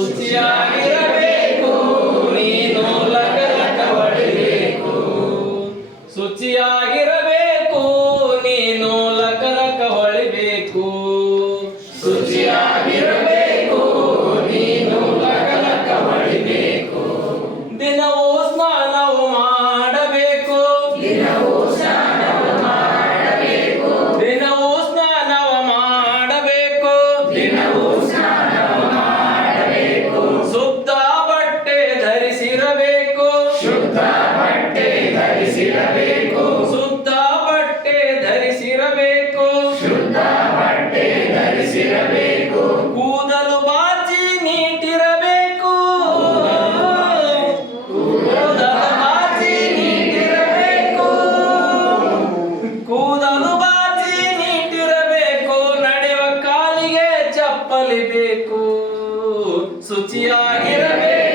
ಶುಚಿಯಾಗಿರಬೇಕು ನೀನು ಲಕ ಲಕ ಹೊಡಿಬೇಕು ಶುಚಿಯಾಗಿರಬೇಕು ನೀನು ಲಕ ಲಕ ಹೊಳಿಬೇಕು ಶುಚಿಯಾಗಿರಬೇಕು ನೀನು ಲಕ ಲಕ ಹೊಳಿಬೇಕು ದಿನವೂ ಸ್ನಾನವು ಮಾಡಬೇಕು ದಿನವೂ ಸ್ನಾನವು ಮಾಡಬೇಕು ದಿನವೂ ಸ್ನಾನವ ಮಾಡಬೇಕು ದಿನವೂ ಸ್ನಾನವು ಮಾಡಬೇಕು ಶುದ್ಧ ಬಟ್ಟೆ ಧರಿಸಿರಬೇಕು ಶುದ್ಧ ಬಟ್ಟೆ ಧರಿಸಿರಬೇಕು ಶುದ್ಧ ಬಟ್ಟೆ ಧರಿಸಿರಬೇಕು ಶುದ್ಧ ಬಟ್ಟೆ ಧರಿಸಿರಬೇಕು ಕೂದಲು ಬಾಚಿ ನೀಟಿರಬೇಕು ಕೂದಲು ಬಾಚಿ ನೀಟಿರಬೇಕು ಕೂದಲು ಬಾಚಿ ನೀಟಿರಬೇಕು ನಡೆಯುವ ಕಾಲಿಗೆ ಚಪ್ಪಲಿ ಬೇಕು ಶುಚಿಯಾಗಿರಬೇಕು